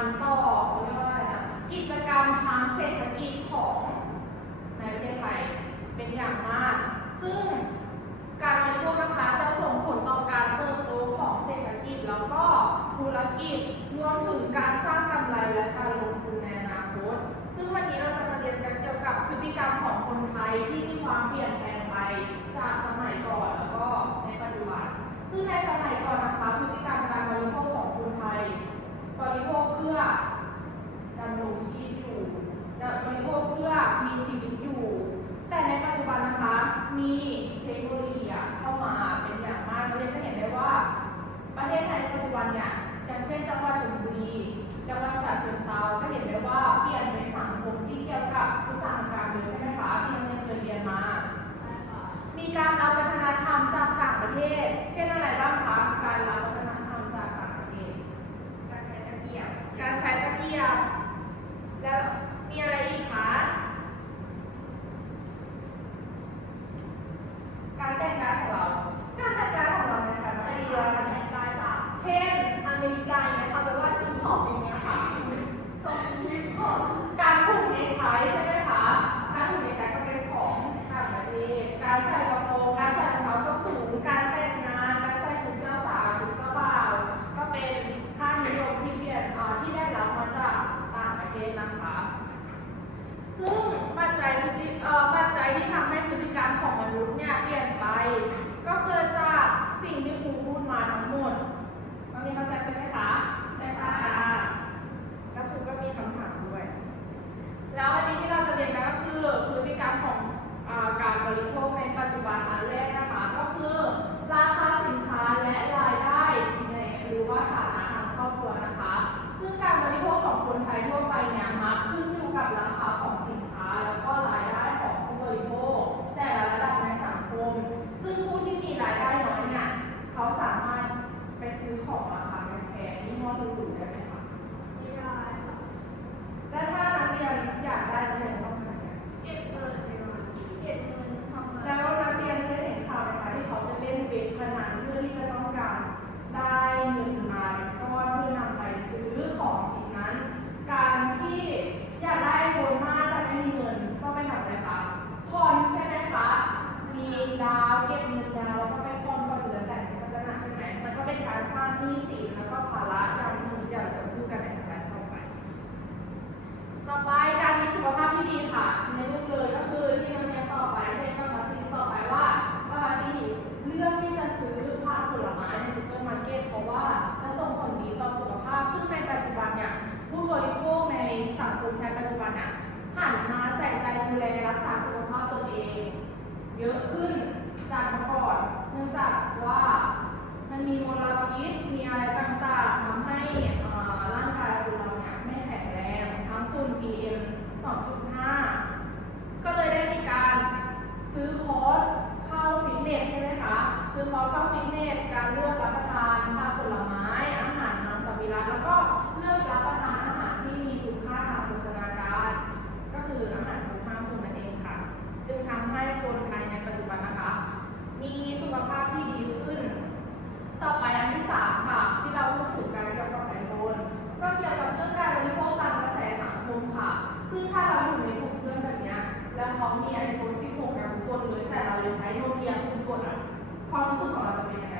การต่อเขาเรียกว่าอะไรนะกิจกรรมทางเศรษฐกิจของในประเทศไทยเป็นอย่างมาก ซึ่งการบริโภคนะคะจะส่งผลต่อการเติบโตของเศรษฐกิจแล้วก็ธุรกิจรวมถึงการสร้างกำไรและการลงทุนในอนาคต ซึ่งวันนี้เราจะมาเรียนกันเกี่ยวกับพฤติกรรมของคนไทยที่มีความเปลี่ยนแปลงไปจากสมัยก่อนแล้วก็ 贴签到哪张卡？ มาทำ คือคอร์สเข้าฟิตเนสการเลือกรับประทานผักผลไม้ อาหารมังสวิรัติแล้วก็เลือกรับประทานอาหารที่มีคุณค่าทางโภชนาการ ก็คืออาหารคุณค่าคุณนั่นเองค่ะ จึงทำให้คนไทยในปัจจุบันนะคะ มีสุขภาพที่ดีขึ้น ต่อไปอันที่สามค่ะ ที่เราพูดถึงการเกี่ยวกับไอโฟนก็เกี่ยวกับเรื่องการบริโภคตามกระแสสังคมค่ะ ซึ่งถ้าเราอยู่ในกลุ่มเพื่อนแบบนี้แล้วเขามีไอโฟน16กันทุกคนเลยแต่เรายังใช้โนเกียคุณกดอะ Fungsi 来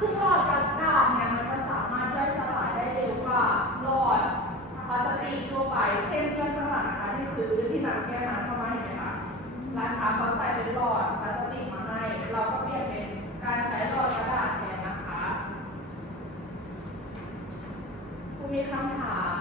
ซึ่งหลอดกระดาษเนี่ยมันจะสามารถย่อยสลายได้เร็วกว่าหลอดพลาสติกทั่วไป เช่นเครื่องข้างงนะคะที่ซื้อหรือที่นำแก้วน้ำเข้ามาเห็นไหมคะร้านค้าเขาใส่เป็นหลอดพลาสติกมาให้ เราก็เปลี่ยนเป็นการใช้หลอดกระดาษแทนนะคะคุณมีคำถาม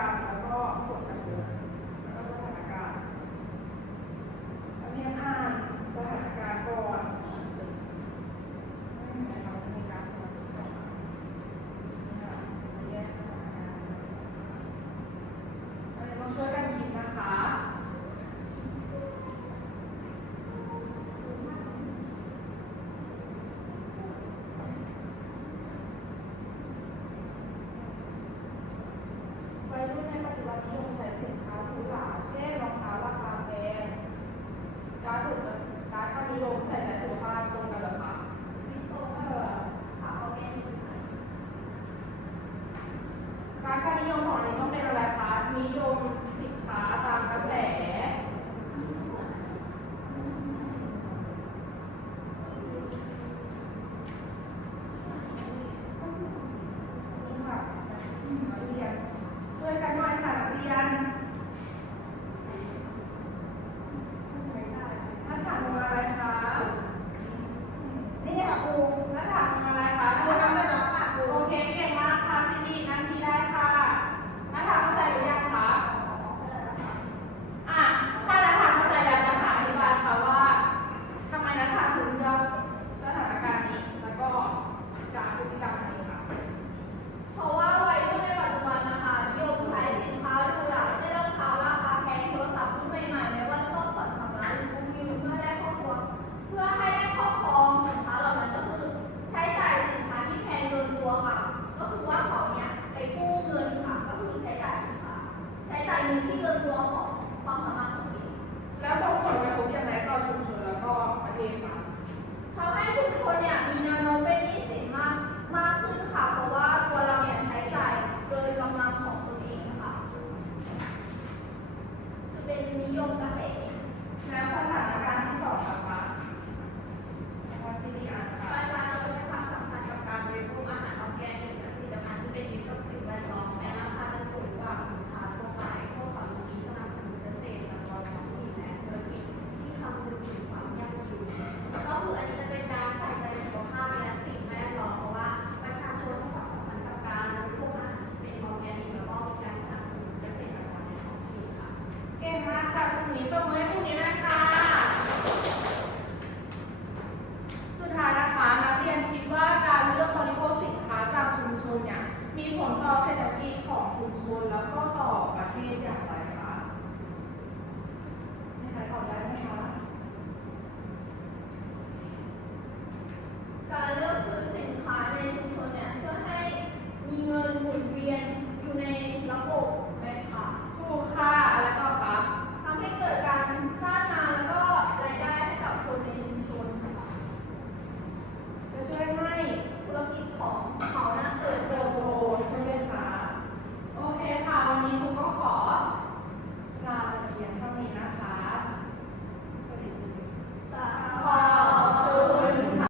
God 很完好